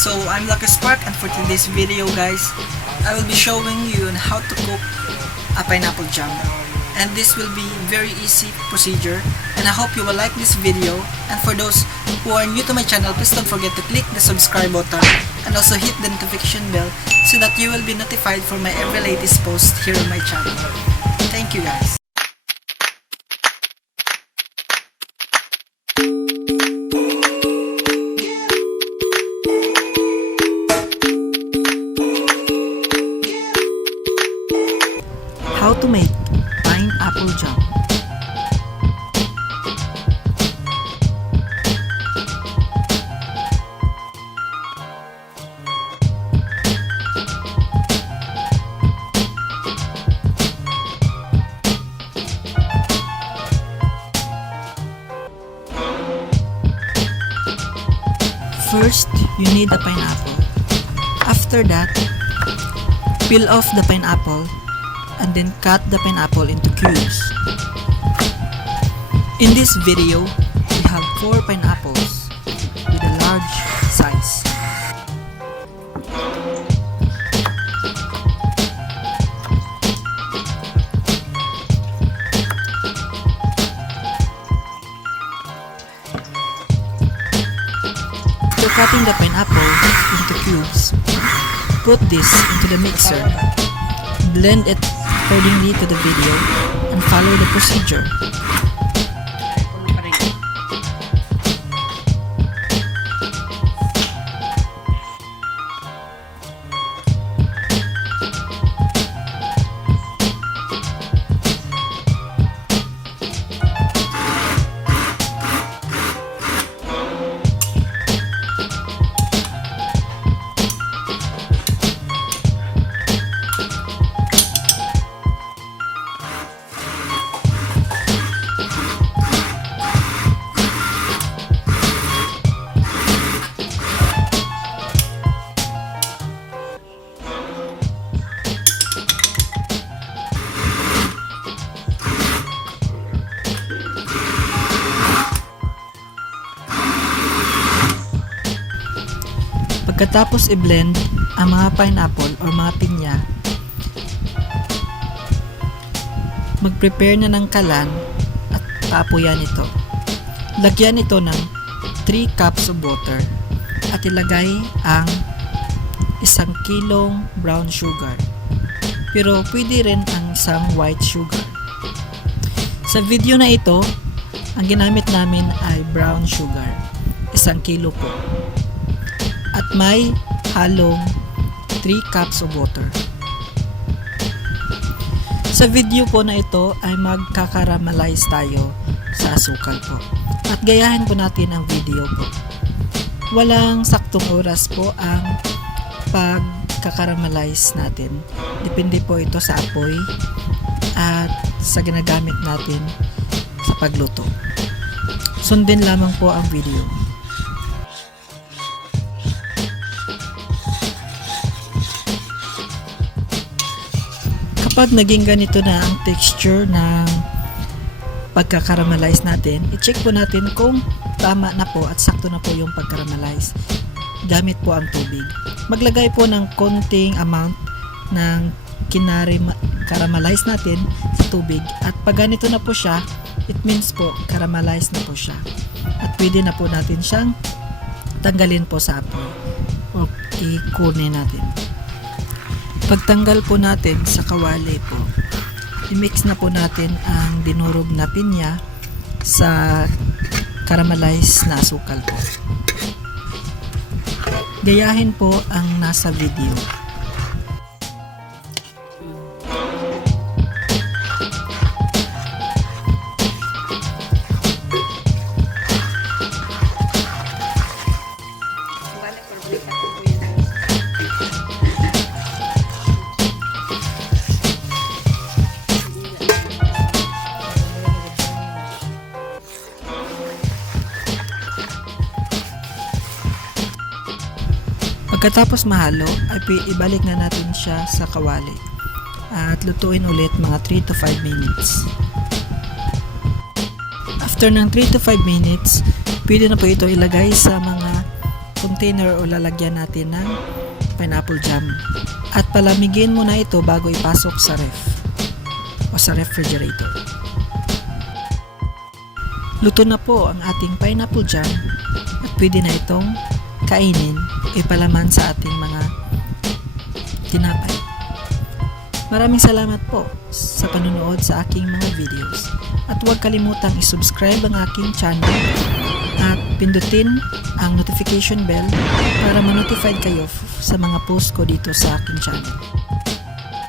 So I'm Dji Spark, and for today's video guys, I will be showing you on how to cook a pineapple jam. And this will be very easy procedure, and I hope you will like this video. And for those who are new to my channel, please don't forget to click the subscribe button and also hit the notification bell so that you will be notified for my every latest post here on my channel. Thank you guys. How to make pineapple jam. First, you need a pineapple. After that, peel off the pineapple and then cut the pineapple into cubes. In this video, we have 4 pineapples with a large size. After cutting the pineapple into cubes, put this into the mixer. Blend it accordingly to the video and follow the procedure. Pagkatapos i-blend ang mga pineapple or mga pinya, mag-prepare na ng kalan at paapuyan ito. Lagyan ito ng 3 cups of water at ilagay ang 1 kilong brown sugar. Pero pwede rin ang isang white sugar. Sa video na ito, ang ginamit namin ay brown sugar. 1 kilo po. At may halong 3 cups of water. Sa video po na ito ay magkakaramalize tayo sa asukal po. At gayahin po natin ang video po. Walang saktong oras po ang pagkakaramalize natin. Depende po ito sa apoy at sa ginagamit natin sa pagluto. Sundin lamang po ang video. Kapag naging ganito na ang texture ng pagkakaramalize natin, i-check po natin kung tama na po at sakto na po yung pagkaramalize. Gamit po ang tubig. Maglagay po ng konting amount ng karamalize natin sa tubig. At pag ganito na po siya, it means po caramelize na po siya. At pwede na po natin siyang tanggalin po sa apoy o ikunin natin. Pagtanggal po natin sa kawali po, i-mix na po natin ang dinurog na pinya sa caramelize na asukal po. Gayahin po ang nasa video. Pagkatapos mahalo, ay ibalik na natin siya sa kawali at lutuin ulit mga 3 to 5 minutes. After ng 3 to 5 minutes, pwede na po ito ilagay sa mga container o lalagyan natin ng pineapple jam. At palamigin muna ito bago ipasok sa ref o sa refrigerator. Luto na po ang ating pineapple jam at pwede na itong kainin o ipalaman sa ating mga tinapay. Maraming salamat po sa panunood sa aking mga videos. At huwag kalimutang isubscribe ang aking channel at pindutin ang notification bell para ma-notified kayo sa mga post ko dito sa aking channel.